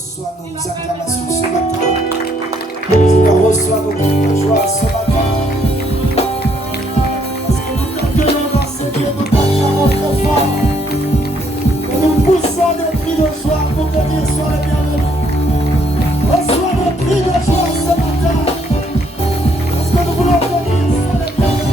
reçois nos acclamations ce matin. Seigneur, reçois nos cris de joie ce matin. Parce que nous t'accueillons dans ces lieux, nous t'acclamons très fort. Et nous poussons des cris de joie pour te dire sois le bienvenu. Reçois nos cris de joie ce matin. Parce que nous voulons te dire sois le bienvenu.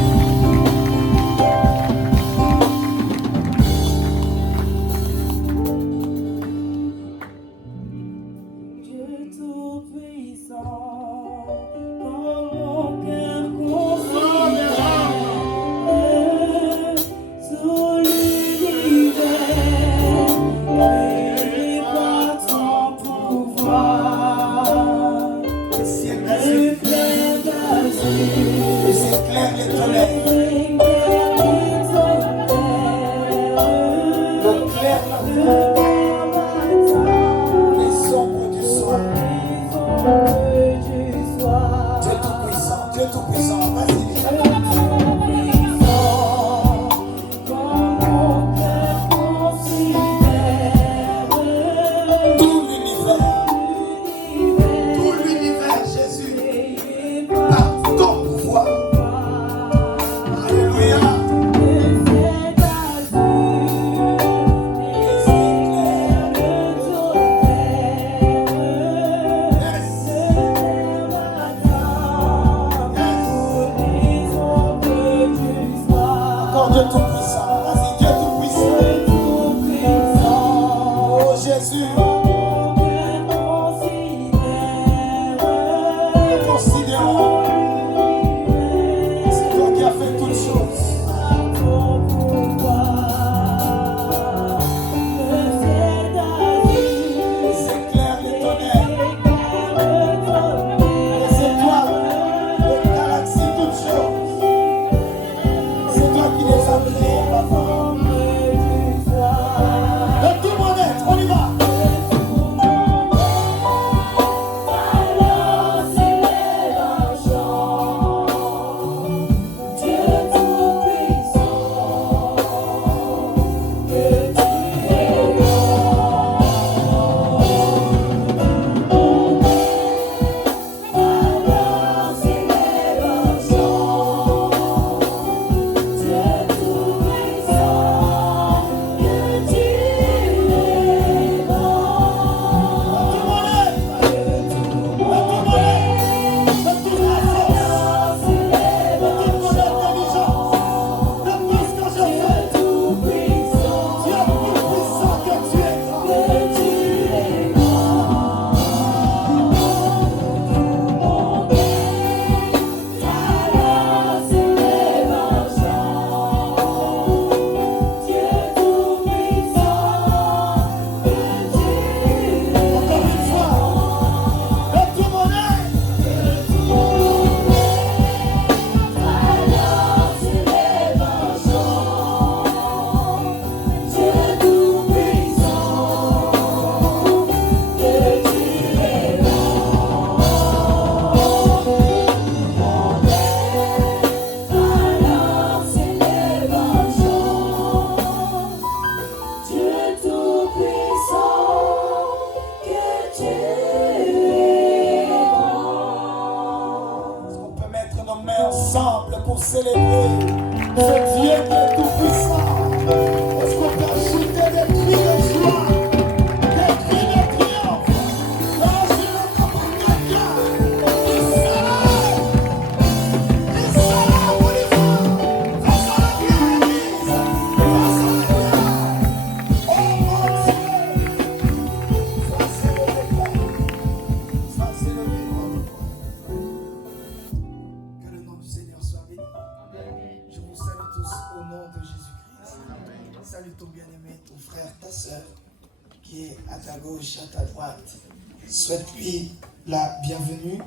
Souhaite-lui la bienvenue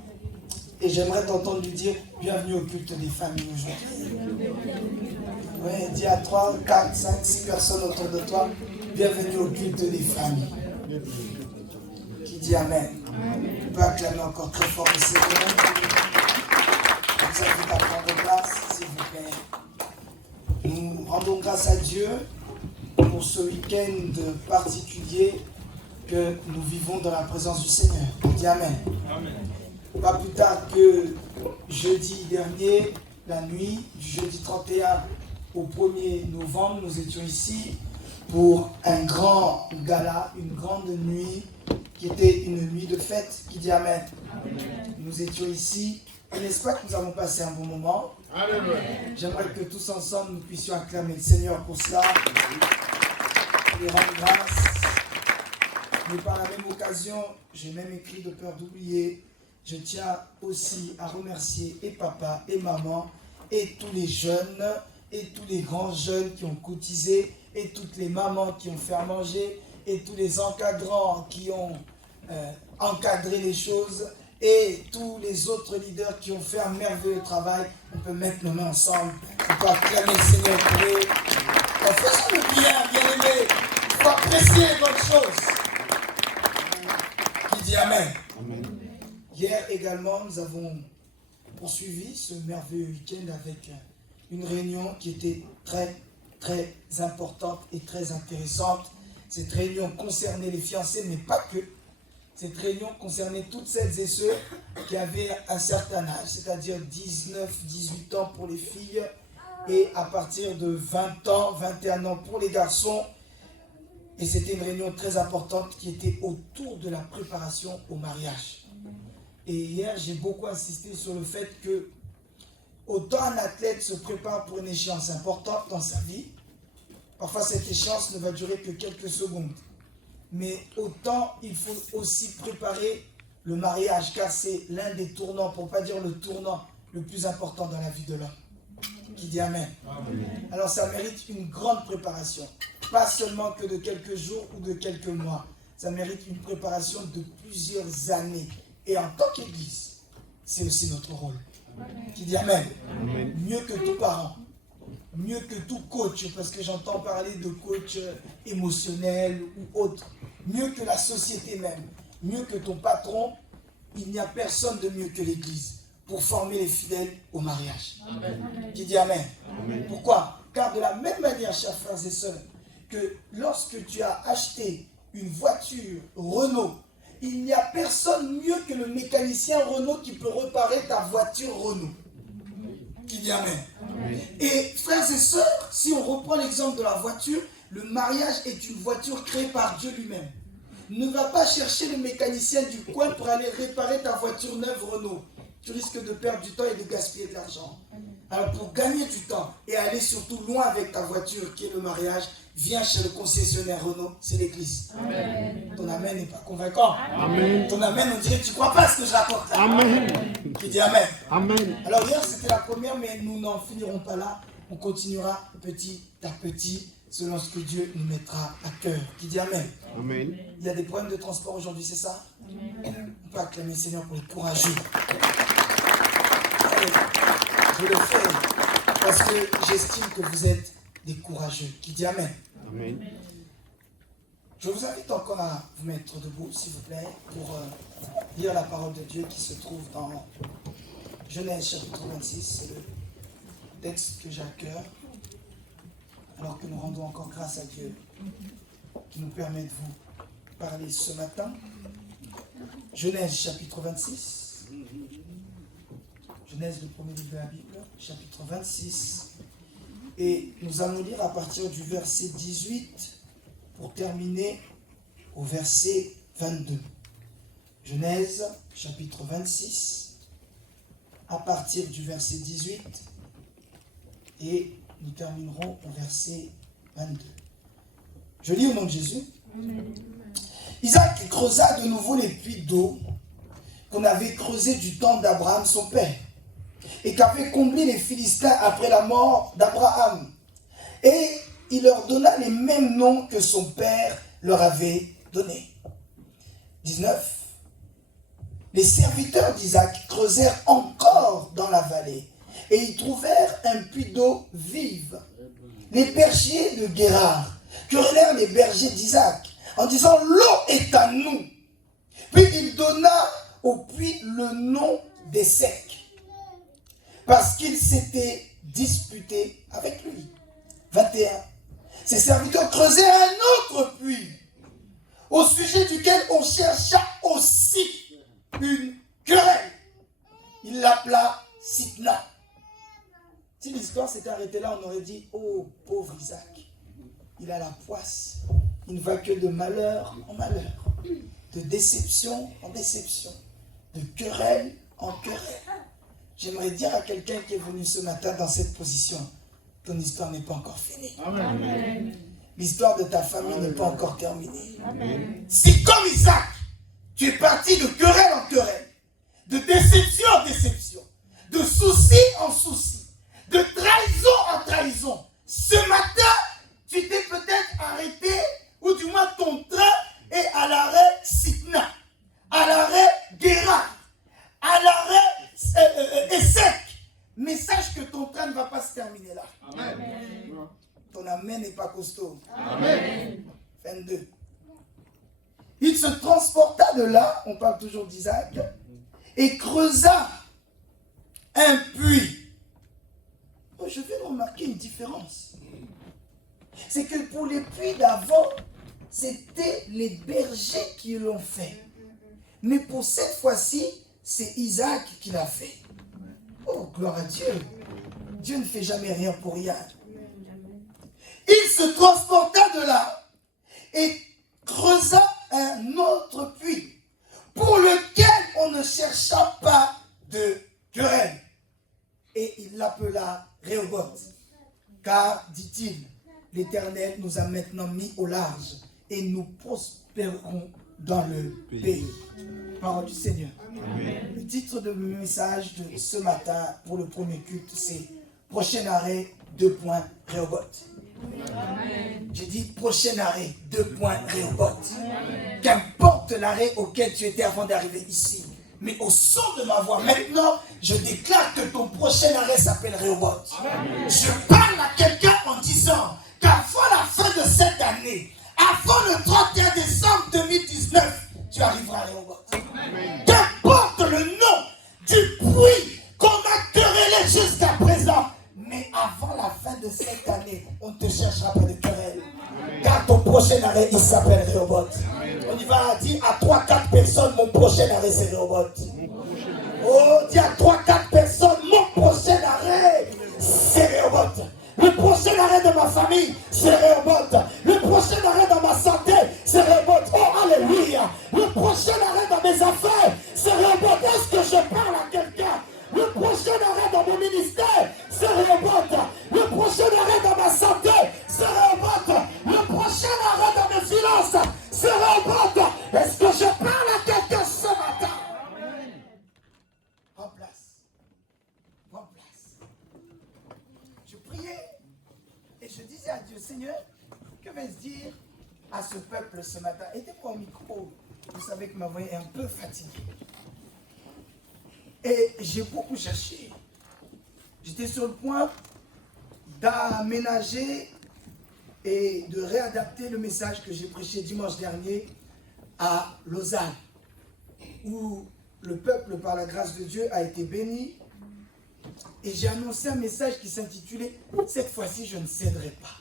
et j'aimerais t'entendre lui dire bienvenue au culte des familles aujourd'hui. Ouais, dis à 3, 4, 5, 6 personnes autour de toi, bienvenue au culte des familles. Qui dit Amen. On peut acclamer encore très fort le Seigneur. Je vous invite à prendre place, s'il vous plaît. Nous rendons grâce à Dieu pour ce week-end particulier que nous vivons dans la présence du Seigneur. Dis Amen. Amen. Pas plus tard que jeudi dernier, la nuit du jeudi 31 au 1er novembre, nous étions ici pour un grand gala, une grande nuit qui était une nuit de fête. Qui dit Amen. Amen. Nous étions ici et n'est-ce pas que nous avons passé un bon moment? Amen. J'aimerais que tous ensemble nous puissions acclamer le Seigneur pour cela, lui rendre grâce. Mais par la même occasion, j'ai même écrit de peur d'oublier, je tiens aussi à remercier et papa et maman et tous les jeunes et tous les grands jeunes qui ont cotisé et toutes les mamans qui ont fait à manger et tous les encadrants qui ont encadré les choses et tous les autres leaders qui ont fait un merveilleux travail. On peut mettre nos mains ensemble, on peut acclamer le Seigneur pour eux. Faisons le bien aimé, il faut apprécier les bonnes choses. Qui dit Amen. Amen. Hier également, nous avons poursuivi ce merveilleux week-end avec une réunion qui était très importante et très intéressante. Cette réunion concernait les fiancés, mais pas que. Cette réunion concernait toutes celles et ceux qui avaient un certain âge, c'est-à-dire 19, 18 ans pour les filles et à partir de 20 ans, 21 ans pour les garçons. Et c'était une réunion très importante qui était autour de la préparation au mariage. Et hier, j'ai beaucoup insisté sur le fait que autant un athlète se prépare pour une échéance importante dans sa vie, parfois cette échéance ne va durer que quelques secondes. Mais autant il faut aussi préparer le mariage, car c'est l'un des tournants, pour ne pas dire le tournant le plus important dans la vie de l'homme. Qui dit Amen. Amen. Alors ça mérite une grande préparation, pas seulement que de quelques jours ou de quelques mois. Ça mérite une préparation de plusieurs années. Et en tant qu'Église, c'est aussi notre rôle. Amen. Qui dit Amen. Amen. Mieux que tout parent, mieux que tout coach, parce que j'entends parler de coach émotionnel ou autre, mieux que la société même, mieux que ton patron, il n'y a personne de mieux que l'Église pour former les fidèles au mariage. Amen. Qui dit Amen. Amen. Pourquoi? Car de la même manière, chers frères et sœurs, que lorsque tu as acheté une voiture Renault, il n'y a personne mieux que le mécanicien Renault qui peut réparer ta voiture Renault. Qui dit Amen. Amen. Et frères et sœurs, si on reprend l'exemple de la voiture, le mariage est une voiture créée par Dieu lui-même. Ne va pas chercher le mécanicien du coin pour aller réparer ta voiture neuve Renault. Tu risques de perdre du temps et de gaspiller de l'argent. Alors pour gagner du temps et aller surtout loin avec ta voiture qui est le mariage, viens chez le concessionnaire Renault, c'est l'église. Amen. Ton amen n'est pas convaincant. Amen. Ton amen, on dirait que tu ne crois pas à ce que je raconte là. Amen. Qui dit amen. Amen. Alors hier c'était la première, mais nous n'en finirons pas là. On continuera petit à petit selon ce que Dieu nous mettra à cœur. Qui dit amen. Amen. Il y a des problèmes de transport aujourd'hui, c'est ça? Amen. On peut acclamer le Seigneur pour les courageux. Je le fais parce que j'estime que vous êtes des courageux. Qui dit amen. Amen. Je vous invite encore à vous mettre debout, s'il vous plaît, pour lire la parole de Dieu qui se trouve dans Genèse chapitre 26. C'est le texte que j'ai à cœur. Alors que nous rendons encore grâce à Dieu qui nous permet de vous parler ce matin. Genèse chapitre 26. Genèse, le premier livre de la Bible, chapitre 26. Et nous allons lire à partir du verset 18 pour terminer au verset 22. Genèse, chapitre 26, à partir du verset 18 et nous terminerons au verset 22. Je lis au nom de Jésus. Amen. Isaac creusa de nouveau les puits d'eau qu'on avait creusés du temps d'Abraham son père et qu'avaient comblé les Philistins après la mort d'Abraham. Et il leur donna les mêmes noms que son père leur avait donnés. 19. Les serviteurs d'Isaac creusèrent encore dans la vallée et y trouvèrent un puits d'eau vive. Les bergers de Guérar querellèrent les bergers d'Isaac en disant « L'eau est à nous ». Puis il donna au puits le nom des secs parce qu'ils s'étaient disputés avec lui. 21. Ses serviteurs creusèrent un autre puits au sujet duquel on chercha aussi une querelle. Il l'appela Sitna. Si l'histoire s'était arrêtée là, on aurait dit, oh, pauvre Isaac, il a la poisse, il ne va que de malheur en malheur, de déception en déception, de querelle en querelle. J'aimerais dire à quelqu'un qui est venu ce matin dans cette position, ton histoire n'est pas encore finie. Amen. L'histoire de ta famille n'est pas encore terminée. Amen. Si comme Isaac, tu es parti de querelle en querelle, de déception en déception, de souci en souci, de trahison en trahison, ce matin, tu t'es peut-être arrêté, ou du moins ton train est à l'arrêt Sitna, à l'arrêt Guéra, à l'arrêt Essek. Mais sache que ton train ne va pas se terminer là. Amen. Ton amen n'est pas costaud. Amen. 22. Il se transporta de là, on parle toujours d'Isaac, et creusa un puits. Oh, je viens de remarquer une différence. C'est que pour les puits d'avant, c'était les bergers qui l'ont fait. Mais pour cette fois-ci, c'est Isaac qui l'a fait. Oh, gloire à Dieu. Dieu ne fait jamais rien pour rien. Il se transporta de là et creusa un autre puits pour lequel on ne chercha pas de querelle. Et il l'appela Rehoboth. Car, dit-il, l'Éternel nous a maintenant mis au large et nous prospérerons dans le pays. Parole du Seigneur. Amen. Le titre de mon message de ce matin pour le premier culte, c'est prochain arrêt, Rehoboth. J'ai dit prochain arrêt, Rehoboth. Qu'importe l'arrêt auquel tu étais avant d'arriver ici, mais au son de ma voix, maintenant, je déclare que ton prochain arrêt s'appelle Rehoboth. Je parle à quelqu'un en disant qu'avant la fin de cette année, avant le 31 décembre 2019, tu arriveras à Rehoboth. Qu'importe le nom du puits qu'on a querellé jusqu'à présent, mais avant la fin de cette année, on ne te cherchera pas de querelle. Car ton prochain arrêt, il s'appelle Rehoboth. On y va dire à 3-4 personnes, mon prochain arrêt, c'est Rehoboth. Oh, dis à 3-4 personnes, mon prochain arrêt, c'est Rehoboth. Le prochain arrêt de ma famille, c'est Rehoboth. Le prochain arrêt dans ma santé, c'est Rehoboth. Oh, alléluia. Le prochain arrêt dans mes affaires, c'est Rehoboth. Est-ce que je parle à quelqu'un? Le prochain arrêt dans mon ministère, c'est Rehoboth. Le prochain arrêt dans ma santé, c'est Rehoboth. Le prochain arrêt dans mes finances, c'est Rehoboth. Est-ce que je parle à quelqu'un ce matin? En place. En place. Je priais et je disais à Dieu, Seigneur, que vais-je dire à ce peuple ce matin? Aidez-moi au micro. Vous savez que ma voix est un peu fatiguée. Et j'ai beaucoup cherché. J'étais sur le point d'aménager et de réadapter le message que j'ai prêché dimanche dernier à Lausanne, où le peuple, par la grâce de Dieu, a été béni. Et j'ai annoncé un message qui s'intitulait « Cette fois-ci, je ne céderai pas ».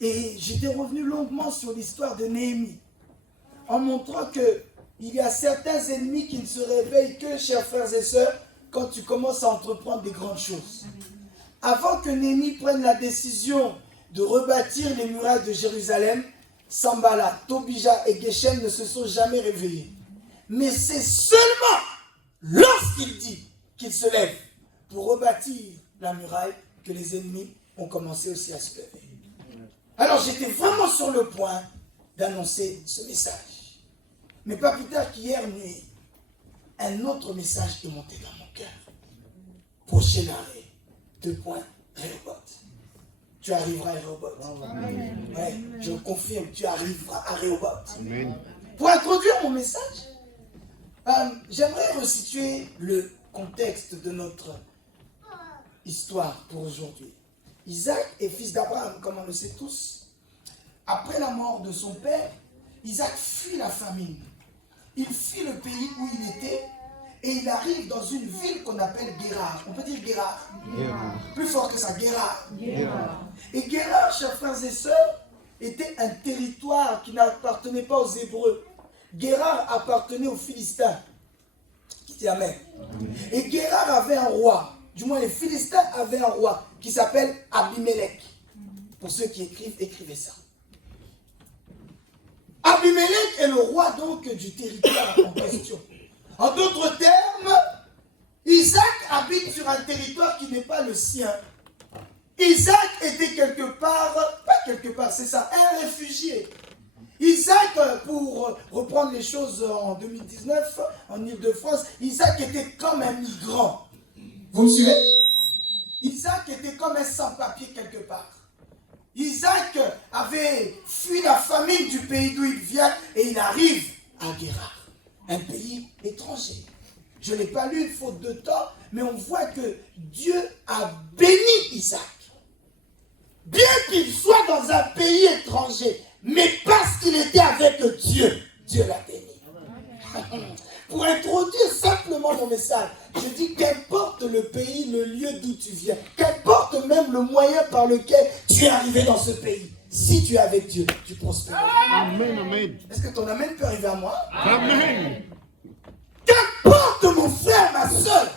Et j'étais revenu longuement sur l'histoire de Néhémie, en montrant qu'il y a certains ennemis qui ne se réveillent que, chers frères et sœurs, quand tu commences à entreprendre des grandes choses. Avant que Néhémie prenne la décision de rebâtir les murailles de Jérusalem, Sambala, Tobija et Geshem ne se sont jamais réveillés. Mais c'est seulement lorsqu'il dit qu'il se lève pour rebâtir la muraille que les ennemis ont commencé aussi à se lever. Alors j'étais vraiment sur le point d'annoncer ce message. Mais pas plus tard qu'hier nuit, un autre message est monté dans mon cœur. Prochain arrêt, Rehoboth. Tu arriveras à Rehoboth. Ouais, je confirme, tu arriveras à Rehoboth. Pour introduire mon message, j'aimerais resituer le contexte de notre histoire pour aujourd'hui. Isaac est fils d'Abraham, comme on le sait tous. Après la mort de son père, Isaac fuit la famine. Il fuit le pays où il était et il arrive dans une ville qu'on appelle Guérar. On peut dire Guérar. Plus fort que ça, Guérar. Et Guérar, chers frères et sœurs, était un territoire qui n'appartenait pas aux Hébreux. Guérar appartenait aux Philistins. Qui dit Amen. Et Guérar avait un roi. Du moins, les Philistins avaient un roi qui s'appelle Abimelech. Pour ceux qui écrivent, écrivez ça. Abimelech est le roi donc du territoire en question. En d'autres termes, Isaac habite sur un territoire qui n'est pas le sien. Isaac était quelque part, pas quelque part, c'est ça, un réfugié. Isaac, pour reprendre les choses en 2019, en Île-de-France, Isaac était comme un migrant. Vous me suivez? Isaac était comme un sans-papier quelque part. Isaac avait fui la famine du pays d'où il vient et il arrive à Guérar, un pays étranger. Je n'ai pas lu faute de temps, mais on voit que Dieu a béni Isaac. Bien qu'il soit dans un pays étranger, mais parce qu'il était avec Dieu, Dieu l'a béni. Pour introduire simplement mon message, je dis qu'importe le pays, le lieu d'où tu viens, qu'importe même le moyen par lequel tu es arrivé dans ce pays, si tu es avec Dieu, tu prospéreras. Amen, amen. Est-ce que ton amen peut arriver à moi? Amen. Qu'importe mon frère, ma soeur,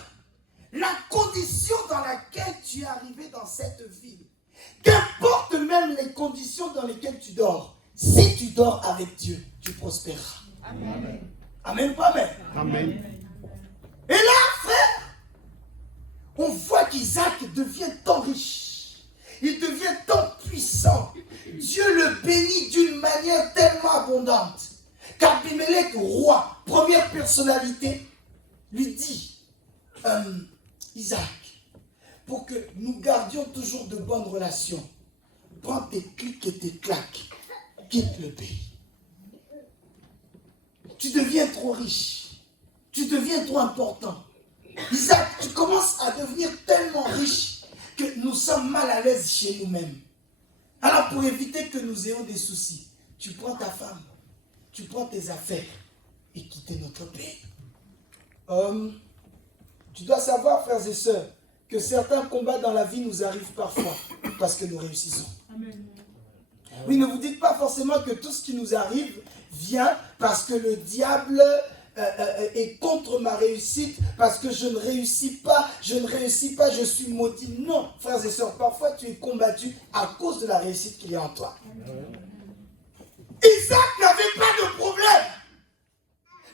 la condition dans laquelle tu es arrivé dans cette ville, qu'importe même les conditions dans lesquelles tu dors, si tu dors avec Dieu, tu prospéreras. Amen. Amen, pas amen. Amen. Et là, frère, on voit qu'Isaac devient tant riche, il devient tant puissant. Dieu le bénit d'une manière tellement abondante qu'Abimelech, roi, première personnalité, lui dit, Isaac, pour que nous gardions toujours de bonnes relations, prends tes clics et tes claques, quitte le pays. Tu deviens trop riche, tu deviens trop important. Isaac, tu commences à devenir tellement riche que nous sommes mal à l'aise chez nous-mêmes. Alors pour éviter que nous ayons des soucis, tu prends ta femme, tu prends tes affaires et quitter notre pays. Tu dois savoir, frères et sœurs, que certains combats dans la vie nous arrivent parfois parce que nous réussissons. Amen. Oui, ne vous dites pas forcément que tout ce qui nous arrive vient parce que le diable est contre ma réussite, parce que je ne réussis pas, je suis maudit. Non, frères et sœurs, parfois tu es combattu à cause de la réussite qu'il y a en toi. Isaac n'avait pas de problème.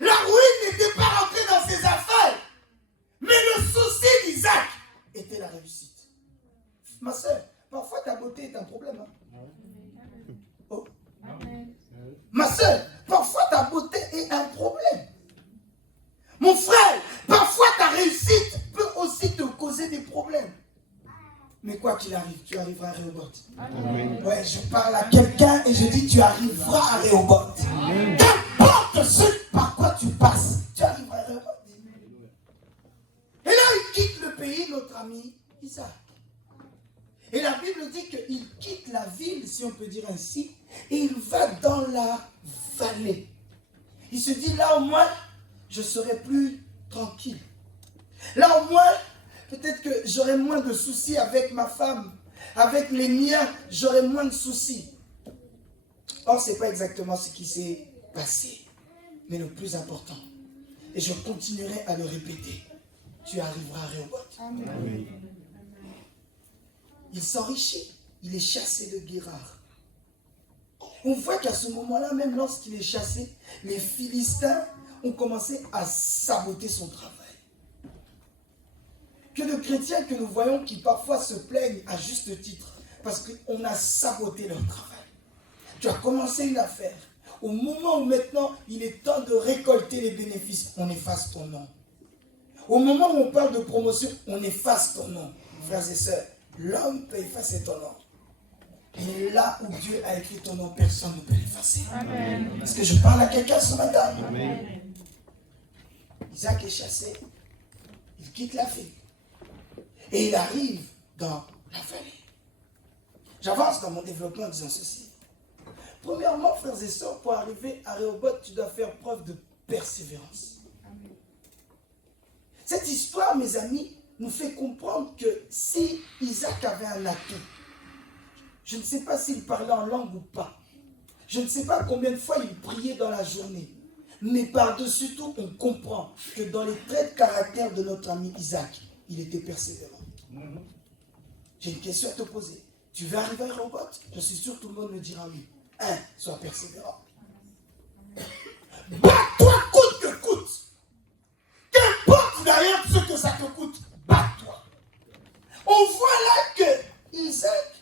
La ruine n'était pas rentrée dans ses affaires. Mais le souci d'Isaac était la réussite. Ma soeur, parfois ta beauté est un problème. Hein? Oh. Ma soeur, parfois ta beauté est un problème. Mon frère, parfois ta réussite peut aussi te causer des problèmes. Mais quoi qu'il arrive, tu arriveras à Rehoboth. Ouais, je parle à quelqu'un et je dis tu arriveras à Rehoboth. Qu'importe ce par quoi tu passes, tu arriveras à Rehoboth. Et là, il quitte le pays, notre ami Isaac. Et la Bible dit qu'il quitte la ville, si on peut dire ainsi, et il va dans la vallée. Il se dit, là au moins, je serai plus tranquille. Là au moins, peut-être que j'aurai moins de soucis avec ma femme. Avec les miens, j'aurai moins de soucis. Or, ce n'est pas exactement ce qui s'est passé. Mais le plus important, et je continuerai à le répéter, tu arriveras à Rehoboth. Amen. Il s'enrichit, il est chassé de Guérar. On voit qu'à ce moment-là, même lorsqu'il est chassé, les Philistins ont commencé à saboter son travail. Que de chrétiens que nous voyons qui parfois se plaignent à juste titre parce qu'on a saboté leur travail. Tu as commencé une affaire. Au moment où maintenant il est temps de récolter les bénéfices, on efface ton nom. Au moment où on parle de promotion, on efface ton nom. Frères et sœurs, l'homme peut effacer ton nom. Mais là où Dieu a écrit ton nom, personne ne peut l'effacer. Est-ce que je parle à quelqu'un ce matin? Amen. Isaac est chassé. Il quitte la ville. Et il arrive dans la vallée. J'avance dans mon développement en disant ceci. Premièrement, frères et sœurs, pour arriver à Rehoboth, tu dois faire preuve de persévérance. Amen. Cette histoire, mes amis, nous fait comprendre que si Isaac avait un atout, je ne sais pas s'il parlait en langue ou pas, Je ne sais pas combien de fois il priait dans la journée. Mais par-dessus tout, on comprend que dans les traits de caractère de notre ami Isaac, il était persévérant. J'ai une question à te poser. Tu veux arriver à Rehoboth? Je suis sûr que tout le monde me dira oui. 1. Sois persévérant. Bats-toi coûte que coûte. Qu'importe d'ailleurs ce que ça te coûte, bats-toi. On voit là que Isaac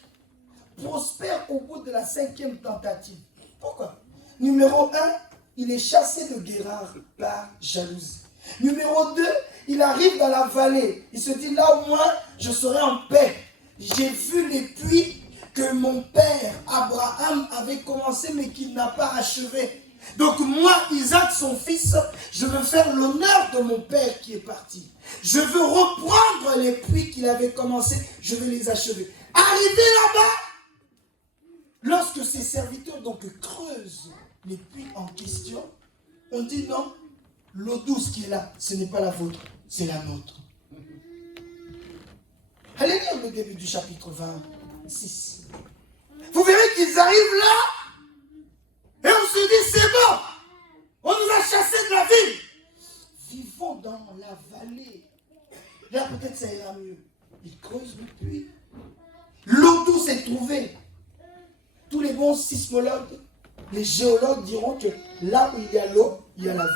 prospère au bout de la 5e tentative. Pourquoi? Numéro 1, il est chassé de Guérard par jalousie. Numéro 2, il arrive dans la vallée. Il se dit, là au moins, je serai en paix. J'ai vu les puits que mon père Abraham avait commencé, mais qu'il n'a pas achevé. Donc moi, Isaac, son fils, je veux faire l'honneur de mon père qui est parti. Je veux reprendre les puits qu'il avait commencés, je vais les achever. Arrivé là-bas, lorsque ses serviteurs donc creusent les puits en question, on dit non, l'eau douce qui est là, ce n'est pas la vôtre, c'est la nôtre. Allez lire le début du chapitre 26. Vous verrez qu'ils arrivent là, et on se dit c'est bon, on nous a chassés de la ville. Vivons dans la vallée. Là peut-être ça ira mieux. Ils creusent le puits. L'eau douce est trouvée. Tous les bons sismologues, les géologues diront que là où il y a l'eau, il y a la vie.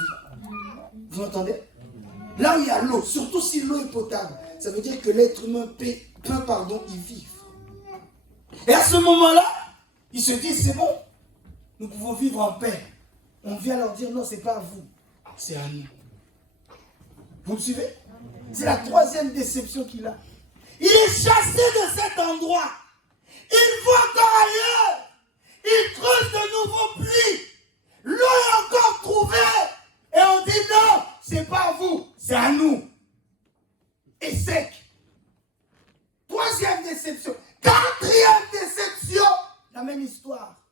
Vous entendez? Là où il y a l'eau, surtout si l'eau est potable, ça veut dire que l'être humain peut y vivre. Et à ce moment-là, ils se disent, c'est bon, nous pouvons vivre en paix. On vient leur dire, non, c'est pas à vous, c'est à nous. Vous me suivez? C'est la 3e déception qu'il a. Il est chassé de cet endroit. Il va encore ailleurs. Il creuse de nouveaux puits. L'eau est encore trouvée. Et on dit non, c'est pas à vous, c'est à nous. Et sec. 3e déception. 4e déception. La même histoire.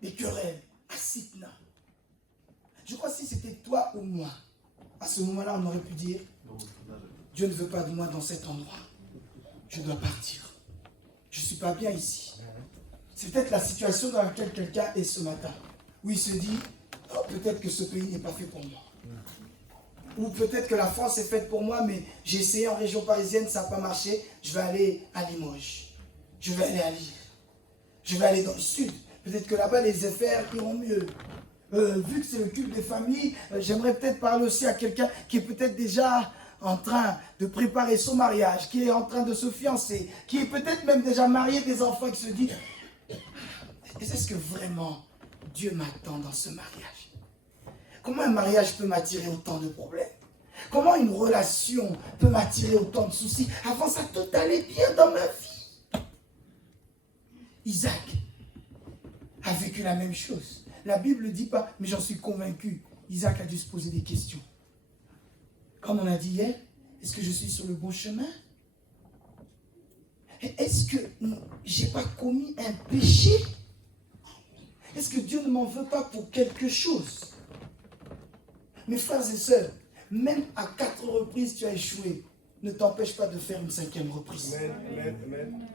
Les querelles à Sitna. Je crois que si c'était toi ou moi, à ce moment-là, on aurait pu dire, Dieu ne veut pas de moi dans cet endroit. Je dois partir. Je ne suis pas bien ici. C'est peut-être la situation dans laquelle quelqu'un est ce matin. Où il se dit, oh, peut-être que ce pays n'est pas fait pour moi. Ou peut-être que la France est faite pour moi, mais j'ai essayé en région parisienne, ça n'a pas marché. Je vais aller à Limoges. Je vais aller à Lille. Je vais aller dans le sud. Peut-être que là-bas, les affaires iront mieux. Vu que c'est le culte des familles, j'aimerais peut-être parler aussi à quelqu'un qui est peut-être déjà en train de préparer son mariage, qui est en train de se fiancer, qui est peut-être même déjà marié, des enfants, qui se dit, est-ce que vraiment Dieu m'attend dans ce mariage? Comment un mariage peut m'attirer autant de problèmes? Comment une relation peut m'attirer autant de soucis? Avant ça, tout allait bien dans ma vie. Isaac a vécu la même chose. La Bible ne dit pas, mais j'en suis convaincu. Isaac a dû se poser des questions. Comme on a dit hier, est-ce que je suis sur le bon chemin? Est-ce que je n'ai pas commis un péché? Est-ce que Dieu ne m'en veut pas pour quelque chose? Mes frères et sœurs, même à 4 reprises tu as échoué, ne t'empêche pas de faire une 5e reprise. Amen, amen.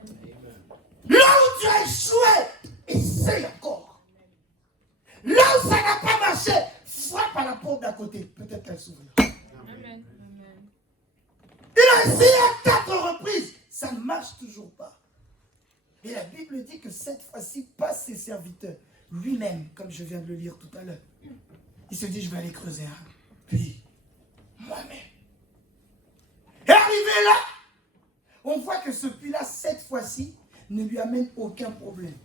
Là où tu as échoué, essaye encore. Là où ça n'a pas marché, frappe à la porte d'à côté. Peut-être qu'elle s'ouvrira. Amen. Il a essayé à 4 reprises. Ça ne marche toujours pas. Et la Bible dit que cette fois-ci, pas ses serviteurs, lui-même, comme je viens de le lire tout à l'heure, il se dit, je vais aller creuser un puits moi-même. Et arrivé là, on voit que ce puits-là, cette fois-ci, ne lui amène aucun problème,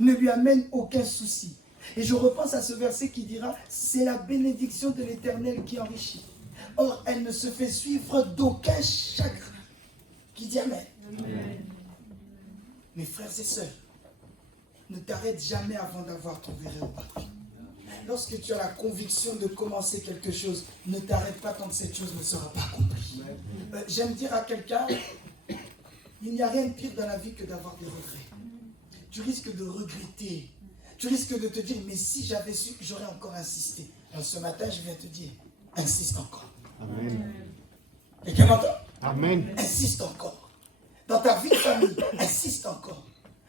ne lui amène aucun souci. Et je repense à ce verset qui dira, c'est la bénédiction de l'Éternel qui enrichit. Or, elle ne se fait suivre d'aucun chagrin. Qui dit Amen. Amen. Mes frères et sœurs, ne t'arrête jamais avant d'avoir trouvé Rehoboth. Lorsque tu as la conviction de commencer quelque chose, ne t'arrête pas quand cette chose ne sera pas accomplie. J'aime dire à quelqu'un, il n'y a rien de pire dans la vie que d'avoir des regrets. Tu risques de regretter. Tu risques de te dire, mais si j'avais su, j'aurais encore insisté. Alors ce matin, je viens te dire, insiste encore. Amen. Quelqu'un m'entend? Amen. Insiste encore. Dans ta vie de famille, insiste encore.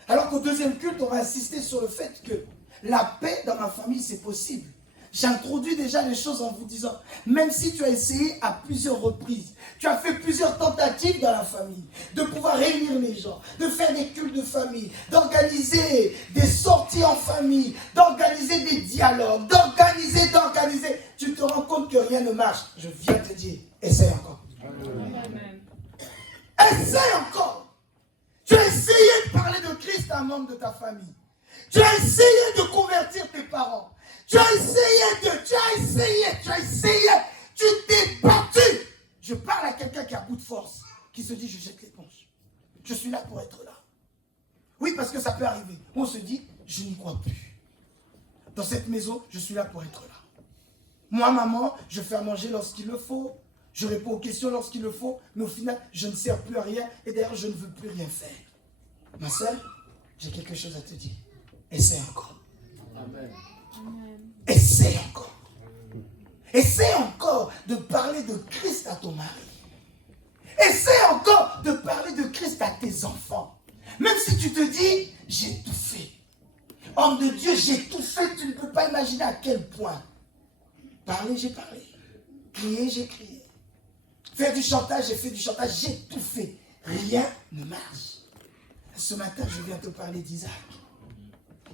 Alors qu'au deuxième culte, on va insister sur le fait que La paix dans ma famille, c'est possible. J'introduis déjà les choses en vous disant, même si tu as essayé à plusieurs reprises, tu as fait plusieurs tentatives dans la famille, de pouvoir réunir les gens, de faire des cultes de famille, d'organiser des sorties en famille, d'organiser des dialogues, d'organiser, tu te rends compte que rien ne marche. Je viens te dire, essaye encore. Amen. Essaye encore. Tu as essayé de parler de Christ à un membre de ta famille. Tu as essayé de convertir tes parents. Tu as essayé, tu t'es battu. Je parle à quelqu'un qui a bout de force, qui se dit, je jette l'éponge. Je suis là pour être là. Oui, parce que ça peut arriver. On se dit, je n'y crois plus. Dans cette maison, je suis là pour être là. Moi, maman, je fais à manger lorsqu'il le faut. Je réponds aux questions lorsqu'il le faut. Mais au final, je ne sers plus à rien. Et d'ailleurs, je ne veux plus rien faire. Ma soeur, j'ai quelque chose à te dire. Essaie encore. Amen. Essaie encore. Essaie encore de parler de Christ à ton mari. Essaie encore de parler de Christ à tes enfants. Même si tu te dis, j'ai tout fait. Homme de Dieu, j'ai tout fait. Tu ne peux pas imaginer à quel point. Parler, j'ai parlé. Crier, j'ai crié. Faire du chantage, j'ai fait du chantage. J'ai tout fait. Rien ne marche. Ce matin, je viens te parler d'Isaac,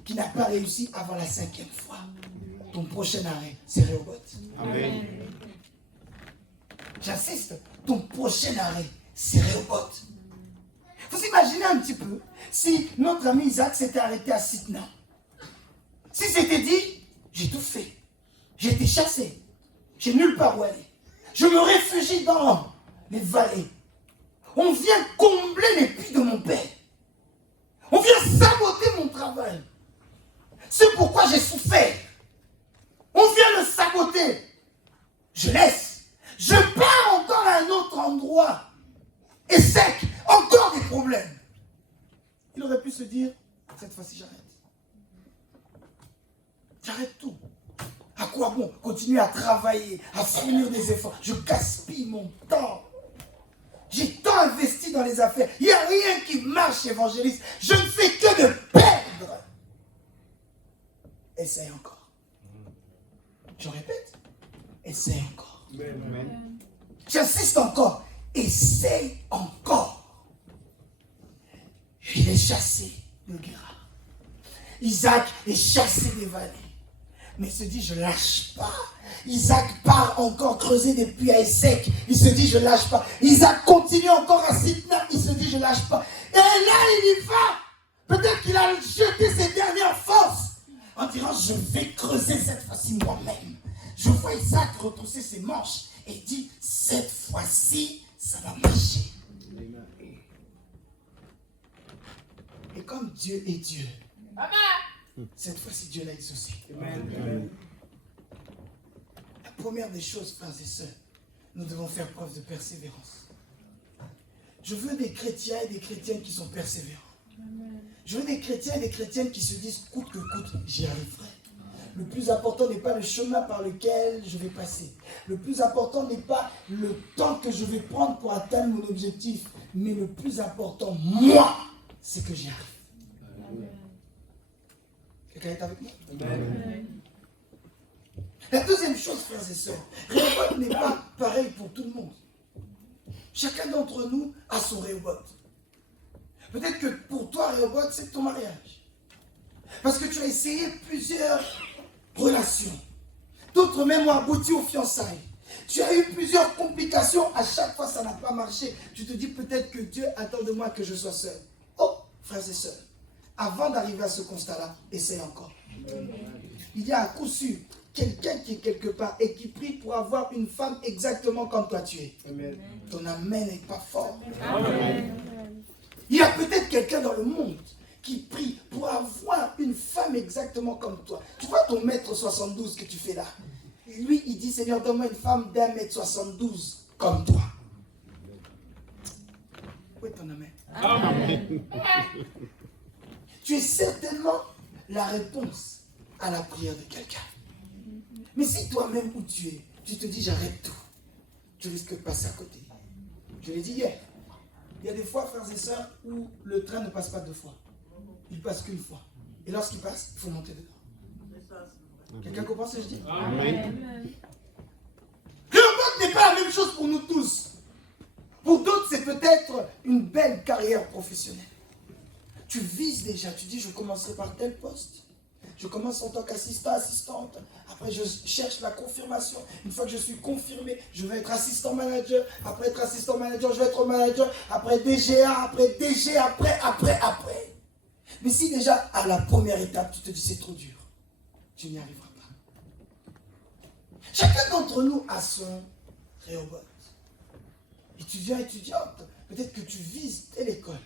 qui n'a pas réussi avant la 5e fois. Ton prochain arrêt, c'est Rehoboth. Amen. J'insiste, ton prochain arrêt, c'est Rehoboth. Vous imaginez un petit peu si notre ami Isaac s'était arrêté à Sitna. Si c'était dit, j'ai tout fait. J'ai été chassé. J'ai nulle part où aller. Je me réfugie dans les vallées. On vient combler les puits de mon père. On vient saboter mon travail. C'est pourquoi j'ai souffert. On vient le saboter. Je laisse. Je pars encore à un autre endroit. Et sec. Encore des problèmes. Il aurait pu se dire, cette fois-ci j'arrête. J'arrête tout. À quoi bon continuer à travailler, à fournir des efforts? Je gaspille mon temps. J'ai tant investi dans les affaires. Il n'y a rien qui marche, évangéliste. Je ne fais que de perdre. Essaye encore. Je répète. Essaye encore. Amen. J'insiste encore. Essaye encore. Il est chassé de Guérard. Isaac est chassé des vallées. Mais il se dit, je ne lâche pas. Isaac part encore creuser des puits à Essek. Il se dit, je ne lâche pas. Isaac continue encore à Sitna. Il se dit, je ne lâche pas. Et là, il y va. Peut-être qu'il a jeté ses dernières forces. En disant, je vais creuser cette fois-ci moi-même. Je vois Isaac retrousser ses manches. Et dit, cette fois-ci, ça va marcher. Et comme Dieu est Dieu. Cette fois-ci, Dieu l'a exaucé. Amen. La première des choses, frères et sœurs, nous devons faire preuve de persévérance. Je veux des chrétiens et des chrétiennes qui sont persévérants. Amen. Je veux des chrétiens et des chrétiennes qui se disent, coûte que coûte, j'y arriverai. Le plus important n'est pas le chemin par lequel je vais passer. Le plus important n'est pas le temps que je vais prendre pour atteindre mon objectif. Mais le plus important, moi, c'est que j'y arrive. Amen. Quelqu'un est avec moi? Amen. La deuxième chose, frères et sœurs, Rehoboth n'est pas pareil pour tout le monde. Chacun d'entre nous a son Rehoboth. Peut-être que pour toi, Rehoboth, c'est ton mariage. Parce que tu as essayé plusieurs relations. D'autres même ont abouti aux fiançailles. Tu as eu plusieurs complications. À chaque fois, ça n'a pas marché. Tu te dis peut-être que Dieu attend de moi que je sois seul. Oh, frères et sœurs, avant d'arriver à ce constat-là, essaye encore. Il y a à coup sûr quelqu'un qui est quelque part et qui prie pour avoir une femme exactement comme toi tu es. Amen. Ton amen n'est pas fort. Amen. Il y a peut-être quelqu'un dans le monde qui prie pour avoir une femme exactement comme toi. Tu vois ton mètre 72 que tu fais là. Lui, il dit, Seigneur, donne-moi une femme d'1m72 comme toi. Où est ton amen? Amen. Tu es certainement la réponse à la prière de quelqu'un. Mais si toi-même où tu es, tu te dis j'arrête tout, tu risques de passer à côté. Je l'ai dit hier. Il y a des fois, frères et sœurs, où le train ne passe pas 2 fois. Il passe qu'une fois. Et lorsqu'il passe, il faut monter dedans. Quelqu'un comprend ce que je dis? Amen. Rehoboth n'est pas la même chose pour nous tous. Pour d'autres, c'est peut-être une belle carrière professionnelle. Tu vises déjà, tu dis je commencerai par tel poste. Je commence en tant qu'assistant, assistante. Après, je cherche la confirmation. Une fois que je suis confirmé, je vais être assistant manager. Après être assistant manager, je vais être manager. Après DGA, après DG, après. Mais si déjà, à la première étape, tu te dis c'est trop dur, tu n'y arriveras pas. Chacun d'entre nous a son Rehoboth. Étudiant, étudiante, peut-être que tu vises telle école.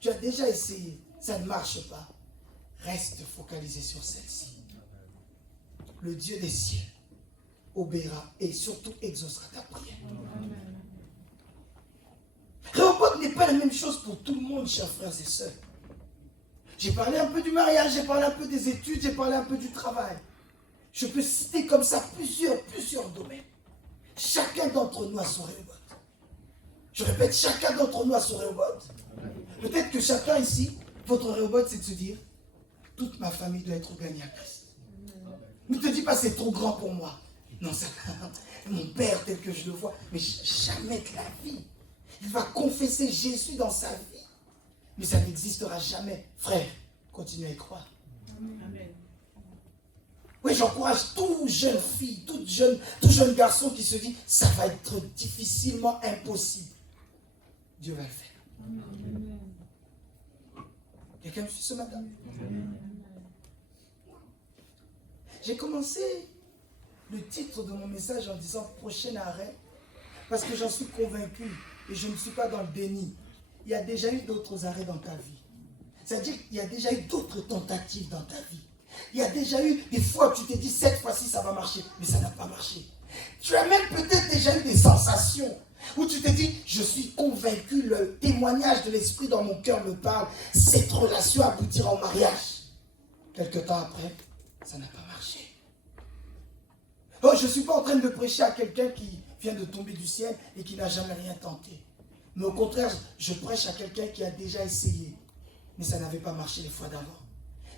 Tu as déjà essayé, ça ne marche pas. Reste focalisé sur celle-ci. Le Dieu des cieux obéira et surtout exaucera ta prière. Rehoboth n'est pas la même chose pour tout le monde, chers frères et sœurs. J'ai parlé un peu du mariage, j'ai parlé un peu des études, j'ai parlé un peu du travail. Je peux citer comme ça plusieurs domaines. Chacun d'entre nous a son Rehoboth. Je répète, chacun d'entre nous a son Rehoboth. Peut-être que chacun ici, votre Rehoboth, c'est de se dire, toute ma famille doit être gagnée à Christ. Ne te dis pas, c'est trop grand pour moi. Non, ça, mon père tel que je le vois, mais jamais de la vie. Il va confesser Jésus dans sa vie. Mais ça n'existera jamais. Frère, continue à y croire. Amen. Oui, j'encourage toute jeune fille, tout jeune garçon qui se dit, ça va être difficilement impossible. Dieu va le faire. Amen. Quelqu'un me suit ce matin? Amen. J'ai commencé le titre de mon message en disant prochain arrêt, parce que j'en suis convaincu et je ne suis pas dans le déni. Il y a déjà eu d'autres arrêts dans ta vie. C'est-à-dire qu'il y a déjà eu d'autres tentatives dans ta vie. Il y a déjà eu des fois où tu t'es dit cette fois-ci ça va marcher, mais ça n'a pas marché. Tu as même peut-être déjà eu des sensations où tu t'es dit je suis convaincu, le témoignage de l'esprit dans mon cœur me parle, cette relation aboutira au mariage. Quelque temps après, ça n'a pas marché. Oh, je ne suis pas en train de prêcher à quelqu'un qui vient de tomber du ciel et qui n'a jamais rien tenté. Mais au contraire, je prêche à quelqu'un qui a déjà essayé. Mais ça n'avait pas marché les fois d'avant.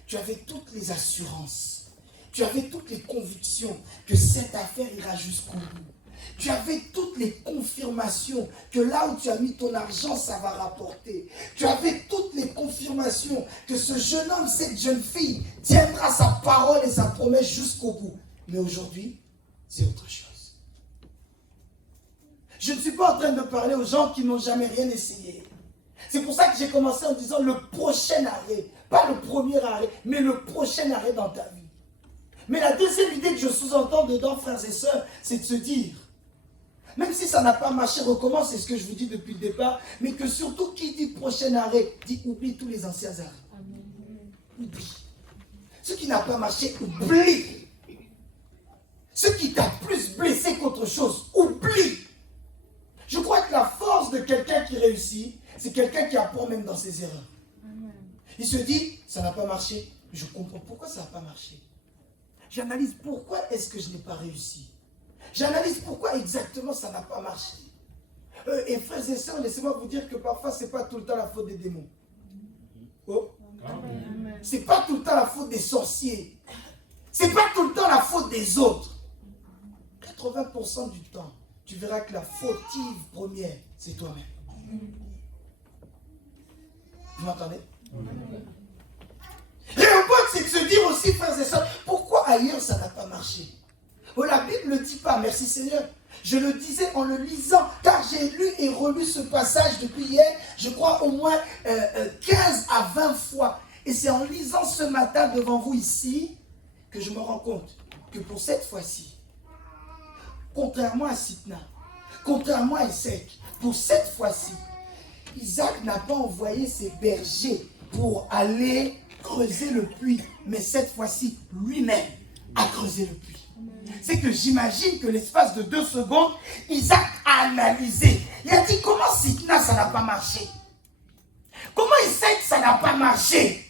Tu avais toutes les assurances. Tu avais toutes les convictions que cette affaire ira jusqu'au bout. Tu avais toutes les confirmations que là où tu as mis ton argent, ça va rapporter. Tu avais toutes les confirmations que ce jeune homme, cette jeune fille, tiendra sa parole et sa promesse jusqu'au bout. Mais aujourd'hui, c'est autre chose. Je ne suis pas en train de parler aux gens qui n'ont jamais rien essayé. C'est pour ça que j'ai commencé en disant le prochain arrêt. Pas le premier arrêt, mais le prochain arrêt dans ta vie. Mais la deuxième idée que je sous-entends dedans, frères et sœurs, c'est de se dire, même si ça n'a pas marché, recommence, c'est ce que je vous dis depuis le départ, mais que surtout qui dit prochain arrêt, dit oublie tous les anciens arrêts. Oublie. Ce qui n'a pas marché, oublie. Ce qui t'a plus blessé qu'autre chose, oublie. Je crois que la force de quelqu'un qui réussit, c'est quelqu'un qui apprend même dans ses erreurs. Il se dit, ça n'a pas marché, je comprends pourquoi ça n'a pas marché. J'analyse pourquoi est-ce que je n'ai pas réussi. J'analyse pourquoi exactement ça n'a pas marché. Et frères et sœurs, laissez-moi vous dire que parfois, ce n'est pas tout le temps la faute des démons. Oh. Ce n'est pas tout le temps la faute des sorciers. Ce n'est pas tout le temps la faute des autres. 80% du temps, tu verras que la fautive première, c'est toi-même. Vous m'entendez? Rehoboth, c'est de se dire aussi, frères et sœurs, pourquoi ailleurs ça n'a pas marché? Oh, la Bible ne le dit pas, merci Seigneur. Je le disais en le lisant, car j'ai lu et relu ce passage depuis hier, je crois au moins 15 à 20 fois. Et c'est en lisant ce matin devant vous ici, que je me rends compte que pour cette fois-ci, contrairement à Sitna, contrairement à Isaac, pour cette fois-ci, Isaac n'a pas envoyé ses bergers pour aller creuser le puits, mais cette fois-ci, lui-même a creusé le puits. C'est que j'imagine que l'espace de 2 secondes, Isaac a analysé. Il a dit, comment Sitna, ça n'a pas marché? Comment Isaac, ça n'a pas marché?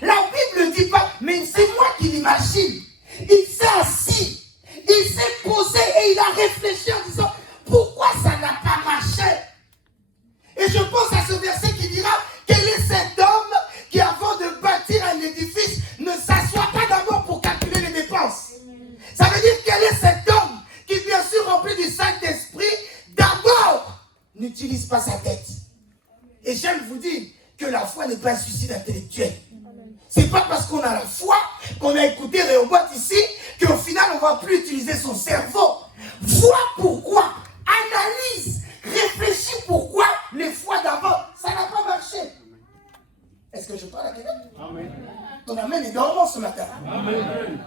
La Bible ne dit pas, mais c'est moi qui l'imagine. Il s'est assis, il s'est posé et il a réfléchi en disant, pourquoi ça n'a pas marché? Et je pense à ce verset qui dira, quel est cet homme qui avant de bâtir un édifice ne s'assoit pas d'abord pour calculer les dépenses? n'est pas un suicide intellectuel. C'est pas parce qu'on a la foi, qu'on a écouté Rehoboth ici, qu'au final, on ne va plus utiliser son cerveau. Vois pourquoi, analyse, réfléchis pourquoi les fois d'avant, ça n'a pas marché. Est-ce que je parle à quelqu'un? Amen. Ton amen est dormant ce matin. Amen.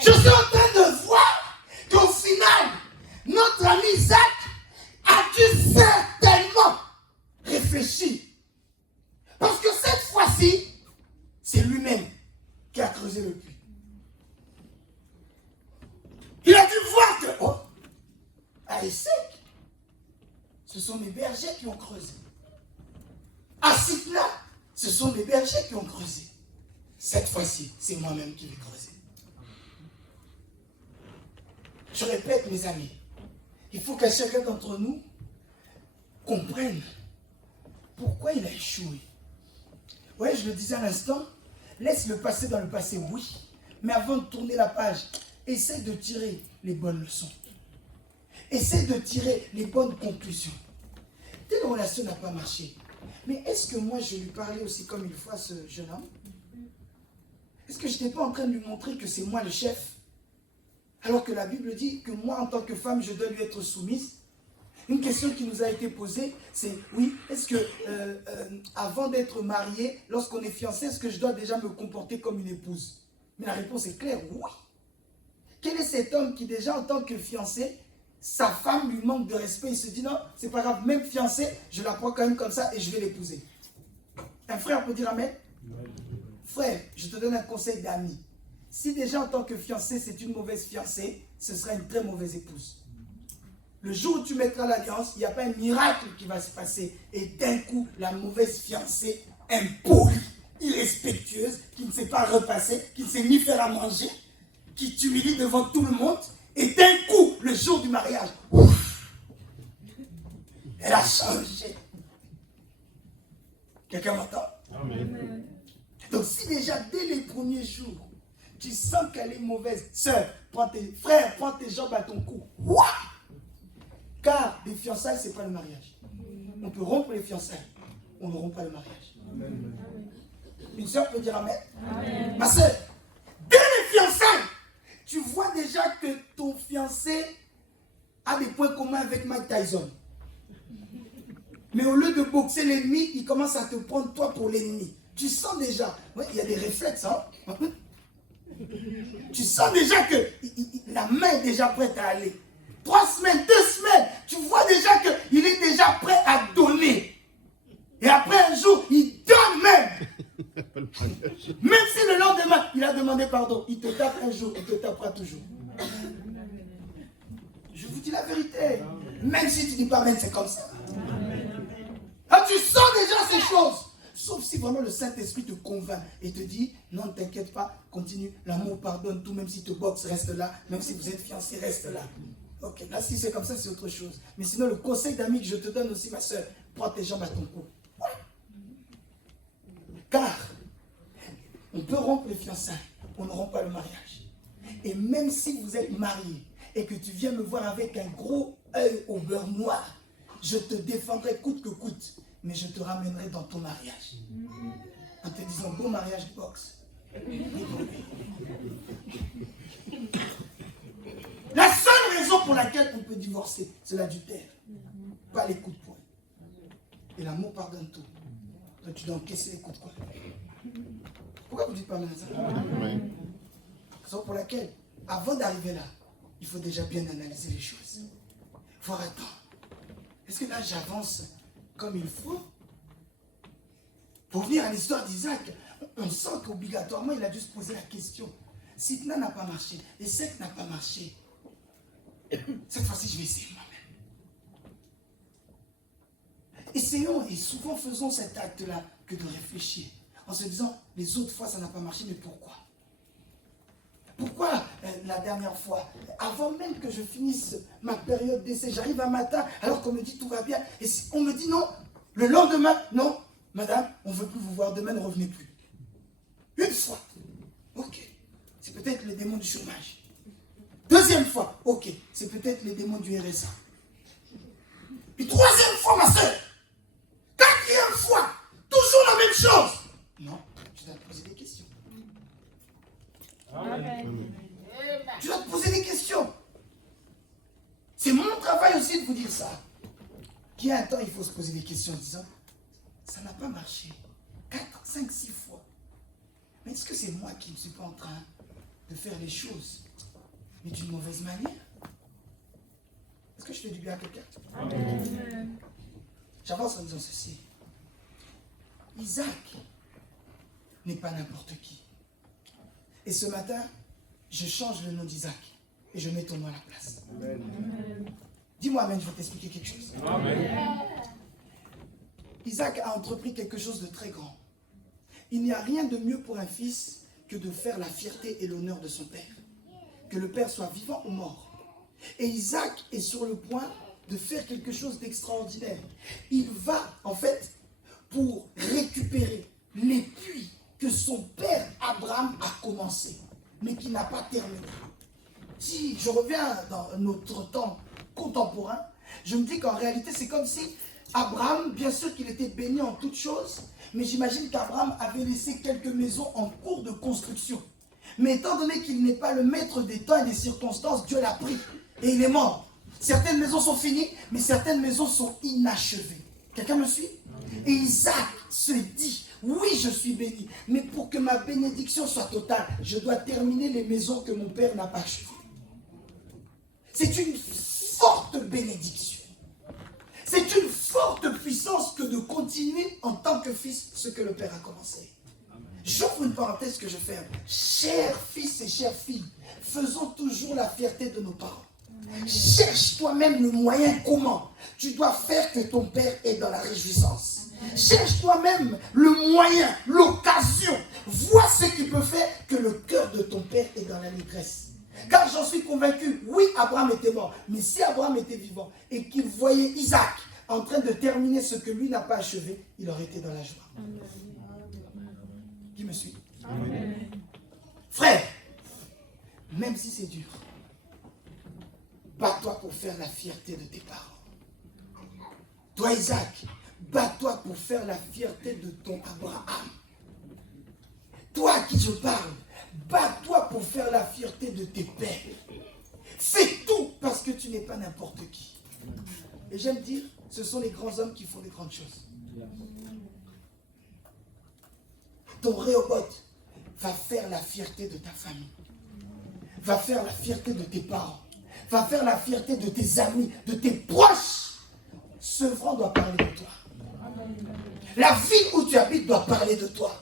Je suis en train de voir qu'au final, notre ami Isaac a dû certainement réfléchir. Parce que cette fois-ci, c'est lui-même qui a creusé le puits. Il a dû voir que, oh, à Essek, ce sont mes bergers qui ont creusé. À Sitna, ce sont mes bergers qui ont creusé. Cette fois-ci, c'est moi-même qui vais creuser. Je répète, mes amis, il faut que chacun d'entre nous comprenne pourquoi il a échoué. Oui, je le disais à l'instant, laisse le passé dans le passé, oui. Mais avant de tourner la page, essaie de tirer les bonnes leçons. Essaie de tirer les bonnes conclusions. Telle relation n'a pas marché. Mais est-ce que moi, je lui parlais aussi comme il faut à ce jeune homme? Est-ce que je n'étais pas en train de lui montrer que c'est moi le chef? Alors que la Bible dit que moi, en tant que femme, je dois lui être soumise. Une question qui nous a été posée, c'est oui, est-ce que avant d'être marié, lorsqu'on est fiancé, est-ce que je dois déjà me comporter comme une épouse? Mais la réponse est claire, oui. Quel est cet homme qui déjà en tant que fiancé, sa femme lui manque de respect, il se dit non, c'est pas grave, même fiancé, je la prends quand même comme ça et je vais l'épouser. Un frère peut dire amen? Frère, je te donne un conseil d'ami. Si déjà en tant que fiancé, c'est une mauvaise fiancée, ce sera une très mauvaise épouse. Le jour où tu mettras l'alliance, il n'y a pas un miracle qui va se passer. Et d'un coup, la mauvaise fiancée, impolie, irrespectueuse, qui ne sait pas repasser, qui ne sait ni faire à manger, qui t'humilie devant tout le monde. Et d'un coup, le jour du mariage, ouf, elle a changé. Quelqu'un m'entend? Amen. Donc si déjà, dès les premiers jours, tu sens qu'elle est mauvaise, sœur, frère, prends tes jambes à ton cou. What? Car les fiançailles, ce n'est pas le mariage. On peut rompre les fiançailles, on ne rompt pas le mariage. Amen. Une sœur peut dire amen. Amen. Ma sœur, dès les fiançailles, tu vois déjà que ton fiancé a des points communs avec Mike Tyson. Mais au lieu de boxer l'ennemi, il commence à te prendre toi pour l'ennemi. Tu sens déjà, ouais, il y a des réflexes, hein? Tu sens déjà que la main est déjà prête à aller. 3 semaines, 2 semaines, tu vois déjà qu'il est déjà prêt à donner. Et après un jour, il donne même. Même si le lendemain, il a demandé pardon, il te tape un jour, il te tapera toujours. Je vous dis la vérité. Même si tu ne dis pas même, c'est comme ça. Ah, tu sens déjà ces choses. Sauf si vraiment le Saint-Esprit te convainc et te dit, non, ne t'inquiète pas, continue, l'amour pardonne tout, même si tu boxes, reste là, même si vous êtes fiancés, reste là. Ok, là si c'est comme ça, c'est autre chose. Mais sinon, le conseil d'amis que je te donne aussi, ma soeur, prends tes jambes à ton cou. Ouais. Car, on peut rompre les fiançailles, on ne rompt pas le mariage. Et même si vous êtes marié et que tu viens me voir avec un gros œil au beurre noir, je te défendrai coûte que coûte. Mais je te ramènerai dans ton mariage. En te disant, beau mariage de boxe. La seule raison pour laquelle on peut divorcer, c'est l'adultère. Pas les coups de poing. Et l'amour pardonne tout. Donc tu dois encaisser les coups de poing. Pourquoi vous dites pas maintenant ça? Raison pour laquelle, avant d'arriver là, il faut déjà bien analyser les choses. Voir, attends, est-ce que là j'avance comme il faut? Pour venir à l'histoire d'Isaac, on sent qu'obligatoirement il a dû se poser la question. Sitna n'a pas marché, Essek n'a pas marché. Cette fois-ci, je vais essayer moi-même. Essayons et souvent faisons cet acte-là que de réfléchir. En se disant, les autres fois ça n'a pas marché, mais pourquoi? Pourquoi la dernière fois, avant même que je finisse ma période d'essai, j'arrive un matin alors qu'on me dit tout va bien, et on me dit non, le lendemain, non, madame, on ne veut plus vous voir, demain ne revenez plus. Une fois, ok, c'est peut-être les démons du chômage. Deuxième fois, ok, c'est peut-être les démons du RSA. Puis troisième fois, ma soeur, quatrième qu'il y a un temps, il faut se poser des questions en disant, ça n'a pas marché. 4, 5, 6 fois. Mais est-ce que c'est moi qui ne suis pas en train de faire les choses, mais d'une mauvaise manière? Est-ce que je fais du bien à quelqu'un? Amen. J'avance en disant ceci. Isaac n'est pas n'importe qui. Et ce matin, je change le nom d'Isaac et je mets ton nom à la place. Amen. Dis-moi Amen, je vais t'expliquer quelque chose. Amen. Isaac a entrepris quelque chose de très grand. Il n'y a rien de mieux pour un fils que de faire la fierté et l'honneur de son père. Que le père soit vivant ou mort. Et Isaac est sur le point de faire quelque chose d'extraordinaire. Il va, en fait, pour récupérer les puits que son père Abraham a commencé, mais qui n'a pas terminé. Si je reviens dans notre temps contemporain, je me dis qu'en réalité, c'est comme si Abraham, bien sûr qu'il était béni en toutes choses, mais j'imagine qu'Abraham avait laissé quelques maisons en cours de construction. Mais étant donné qu'il n'est pas le maître des temps et des circonstances, Dieu l'a pris et il est mort. Certaines maisons sont finies, mais certaines maisons sont inachevées. Quelqu'un me suit? Et Isaac se dit, oui, je suis béni, mais pour que ma bénédiction soit totale, je dois terminer les maisons que mon père n'a pas achevées. C'est une forte bénédiction. C'est une forte puissance que de continuer en tant que fils ce que le père a commencé. J'ouvre une parenthèse que je ferme. Chers fils et chères filles, faisons toujours la fierté de nos parents. Cherche toi-même le moyen comment tu dois faire que ton père est dans la réjouissance. Cherche toi-même le moyen, l'occasion. Vois ce qui peut faire que le cœur de ton père est dans l'allégresse. Car j'en suis convaincu, oui, Abraham était mort, mais si Abraham était vivant et qu'il voyait Isaac en train de terminer ce que lui n'a pas achevé, il aurait été dans la joie. Amen. Qui me suit? Amen. Frère, même si c'est dur, bats-toi pour faire la fierté de tes parents. Toi, Isaac, bats-toi pour faire la fierté de ton Abraham. Toi à qui je parle, bats-toi pour faire la fierté de tes pères. Fais tout parce que tu n'es pas n'importe qui. Et j'aime dire, ce sont les grands hommes qui font les grandes choses. Ton Rehoboth va faire la fierté de ta famille. Va faire la fierté de tes parents. Va faire la fierté de tes amis, de tes proches. Sevran doit parler de toi. La ville où tu habites doit parler de toi.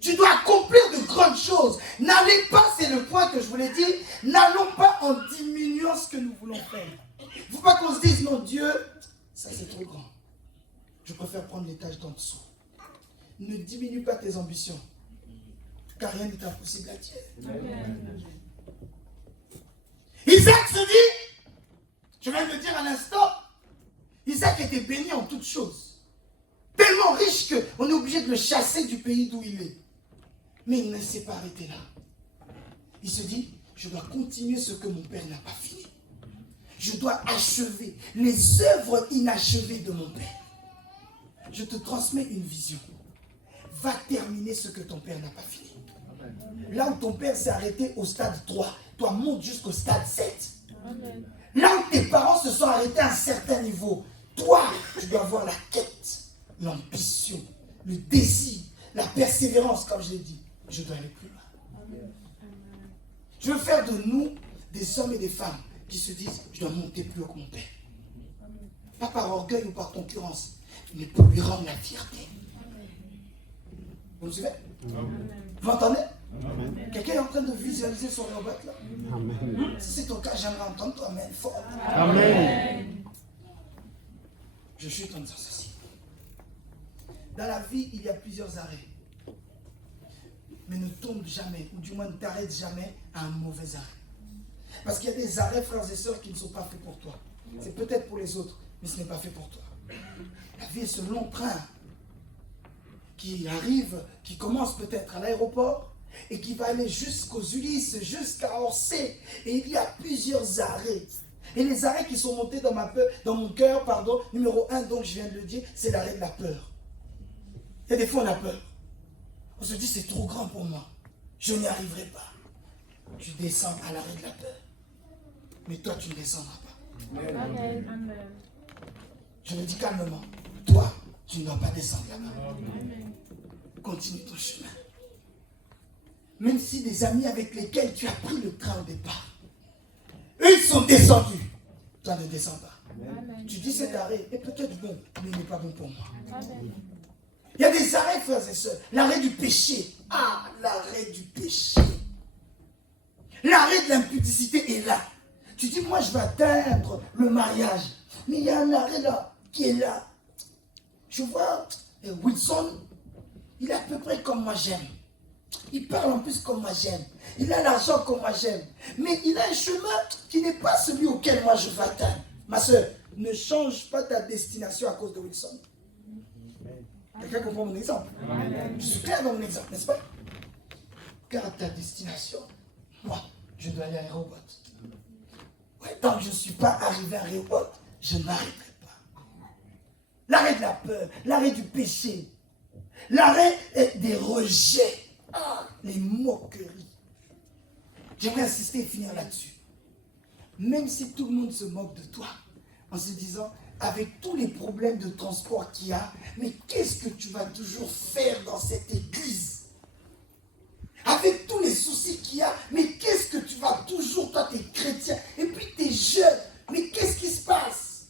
Tu dois accomplir de grandes choses. N'allez pas, c'est le point que je voulais dire, n'allons pas en diminuant ce que nous voulons faire. Il ne faut pas qu'on se dise, non Dieu, ça c'est trop grand. Je préfère prendre les tâches d'en dessous. Ne diminue pas tes ambitions, car rien n'est impossible à Dieu. Isaac se dit, je viens de le dire à l'instant, Isaac était béni en toutes choses. Tellement riche qu'on est obligé de le chasser du pays d'où il est. Mais il ne s'est pas arrêté là. Il se dit, je dois continuer ce que mon père n'a pas fini. Je dois achever les œuvres inachevées de mon père. Je te transmets une vision. Va terminer ce que ton père n'a pas fini. Là où ton père s'est arrêté au stade 3, toi monte jusqu'au stade 7. Là où tes parents se sont arrêtés à un certain niveau, toi, tu dois avoir la quête, l'ambition, le désir, la persévérance, comme je l'ai dit. Je dois aller plus loin. Je veux faire de nous des hommes et des femmes qui se disent, je dois monter plus haut que mon père. Pas par orgueil ou par concurrence, mais pour lui rendre la fierté. Vous me suivez? Vous m'entendez? Quelqu'un est en train de visualiser son Rehoboth là? Amen. Si c'est ton cas, j'aimerais entendre ton amen fort. Amen. Je chute en disant ceci. Dans la vie, il y a plusieurs arrêts. Mais ne tombe jamais, ou du moins ne t'arrête jamais à un mauvais arrêt. Parce qu'il y a des arrêts, frères et sœurs, qui ne sont pas faits pour toi. C'est peut-être pour les autres, mais ce n'est pas fait pour toi. La vie est ce long train qui arrive, qui commence peut-être à l'aéroport et qui va aller jusqu'aux Ulysses, jusqu'à Orsay. Et il y a plusieurs arrêts. Et les arrêts qui sont montés dans mon cœur, numéro 1, donc je viens de le dire, c'est l'arrêt de la peur. Et des fois on a peur. On se dit c'est trop grand pour moi. Je n'y arriverai pas. Tu descends à l'arrêt de la peur. Mais toi tu ne descendras pas. Amen. Je le dis calmement. Toi, tu ne dois pas descendre là-bas. Continue ton chemin. Même si des amis avec lesquels tu as pris le train au départ, eux, ils sont descendus. Toi, ne descends pas. Amen. Tu dis cet arrêt est peut-être bon, mais il n'est pas bon pour moi. Amen. Il y a des arrêts, frères et sœurs. L'arrêt du péché. Ah, l'arrêt du péché. L'arrêt de l'impudicité est là. Tu dis, moi, je vais atteindre le mariage. Mais il y a un arrêt là, qui est là. Je vois Wilson, il est à peu près comme moi j'aime. Il parle en plus comme moi j'aime. Il a l'argent comme moi j'aime. Mais il a un chemin qui n'est pas celui auquel moi je veux atteindre. Ma soeur, ne change pas ta destination à cause de Wilson. Quelqu'un comprend mon exemple? Je suis clair dans mon exemple, n'est-ce pas? Garde ta destination. Moi, je dois aller à Rehoboth. Ouais, tant que je ne suis pas arrivé à Rehoboth, je n'arrêterai pas. L'arrêt de la peur, l'arrêt du péché, l'arrêt des rejets, les moqueries. J'aimerais insister et finir là-dessus. Même si tout le monde se moque de toi, en se disant, avec tous les problèmes de transport qu'il y a, mais qu'est-ce que tu vas toujours faire dans cette église? Avec tous les soucis qu'il y a, mais qu'est-ce que tu vas toujours, toi, t'es chrétien, et puis t'es jeune, mais qu'est-ce qui se passe?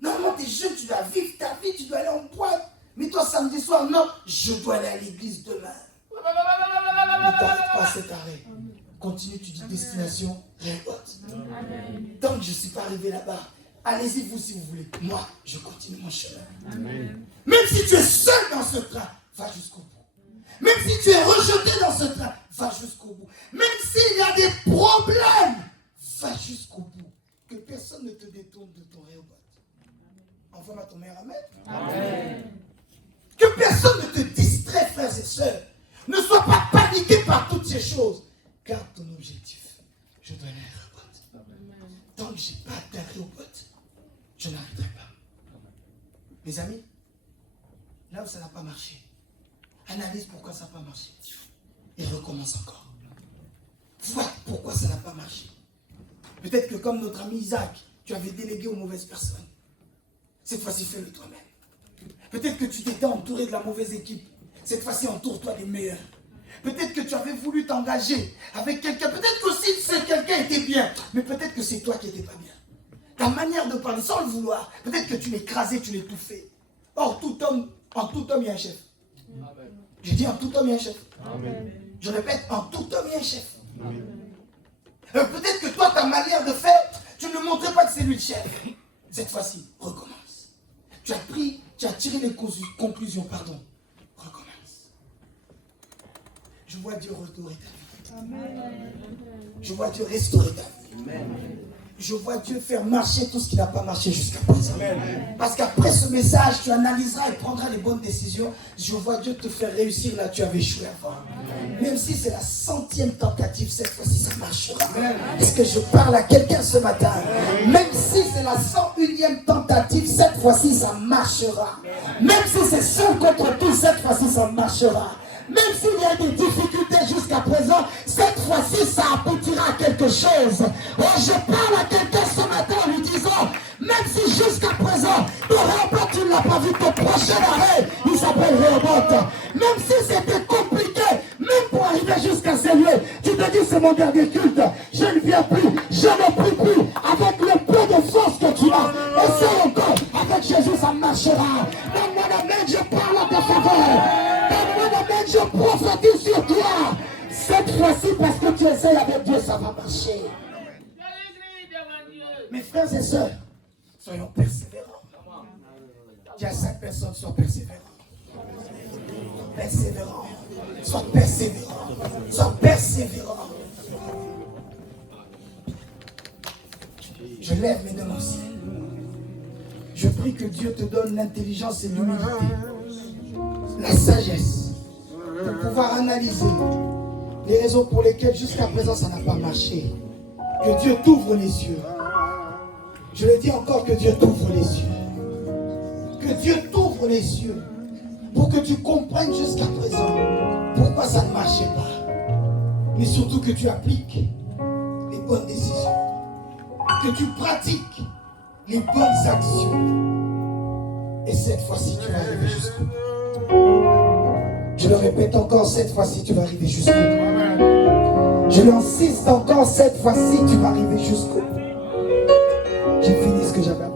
Normalement, t'es jeune, tu dois vivre ta vie, tu dois aller en boîte. Mais toi, samedi soir, non, je dois aller à l'église demain. Ne t'arrête pas à cet arrêt. Continue, tu dis destination, Rehoboth. Tant que je ne suis pas arrivé là-bas, allez-y vous si vous voulez. Moi, je continue mon chemin. Amen. Même si tu es seul dans ce train, va jusqu'au bout. Même si tu es rejeté dans ce train, va jusqu'au bout. Même s'il y a des problèmes, va jusqu'au bout. Que personne ne te détourne de ton Rehoboth. Envoie-moi ton meilleur amen. Amen. Que personne ne te distrait, frères et sœurs. Ne sois pas paniqué par toutes ces choses. Garde ton objectif. Je dois aller à Rehoboth. Tant que je n'ai pas atteint Rehoboth, je n'arrêterai pas. Mes amis, là où ça n'a pas marché, analyse pourquoi ça n'a pas marché. Et recommence encore. Vois pourquoi ça n'a pas marché. Peut-être que comme notre ami Isaac, tu avais délégué aux mauvaises personnes. Cette fois-ci, fais-le toi-même. Peut-être que tu t'étais entouré de la mauvaise équipe. Cette fois-ci, entoure-toi des meilleurs. Peut-être que tu avais voulu t'engager avec quelqu'un. Peut-être que aussi ce quelqu'un était bien. Mais peut-être que c'est toi qui n'étais pas bien. Ta manière de parler, sans le vouloir, peut-être que tu l'écrasais, tu l'étouffais. Or, en tout homme, il y a un chef. Amen. Je dis en tout homme, il y a un chef. Amen. Je répète, en tout homme, il y a un chef. Peut-être que toi, ta manière de faire, tu ne montrais pas que c'est lui le chef. Cette fois-ci, recommence. Tu as tiré les conclusions, pardon. Recommence. Je vois Dieu restaurer ta vie. Amen. Je vois Dieu restaurer ta vie. Amen. Je vois Dieu faire marcher tout ce qui n'a pas marché jusqu'à présent. Amen. Parce qu'après ce message, tu analyseras et prendras les bonnes décisions. Je vois Dieu te faire réussir là où tu avais échoué avant. Amen. Même si c'est la 100e tentative, cette fois-ci ça marchera. Amen. Est-ce que je parle à quelqu'un ce matin? Amen. Même si c'est la 101e tentative, cette fois-ci ça marchera. Amen. Même si c'est seul contre tout, cette fois-ci ça marchera. Même s'il y a des difficultés jusqu'à présent, cette fois-ci, ça aboutira à quelque chose. Oh, je parle à quelqu'un ce matin en lui disant, même si jusqu'à présent, ton Rehoboth, tu ne l'as pas vu, ton prochain arrêt, il s'appelle Rehoboth. Même si c'était compliqué, même pour arriver jusqu'à ces lieux, tu te dis, c'est mon dernier culte, je ne viens plus, je ne prie plus, avec le peu de force que tu as. Essaye encore, avec Jésus, ça marchera. Donne-moi la main, je parle à ta faveur. Je prophétise sur toi. Cette fois-ci, parce que tu essayes avec Dieu, ça va marcher. Mes frères et sœurs, soyons persévérants. Dis à 5 personnes, sois persévérants. Persévérants. Sois persévérants. Sois persévérants. Je lève mes mains au ciel. Je prie que Dieu te donne l'intelligence et l'humilité, la sagesse, pour pouvoir analyser les raisons pour lesquelles jusqu'à présent ça n'a pas marché. Que Dieu t'ouvre les yeux. Je le dis encore, que Dieu t'ouvre les yeux. Que Dieu t'ouvre les yeux pour que tu comprennes jusqu'à présent pourquoi ça ne marchait pas. Mais surtout que tu appliques les bonnes décisions. Que tu pratiques les bonnes actions. Et cette fois-ci, tu vas arriver jusqu'au bout. Je le répète encore, cette fois-ci, tu vas arriver jusqu'au bout. Je l'insiste encore, cette fois-ci, tu vas arriver jusqu'au bout. J'ai fini ce que j'avais à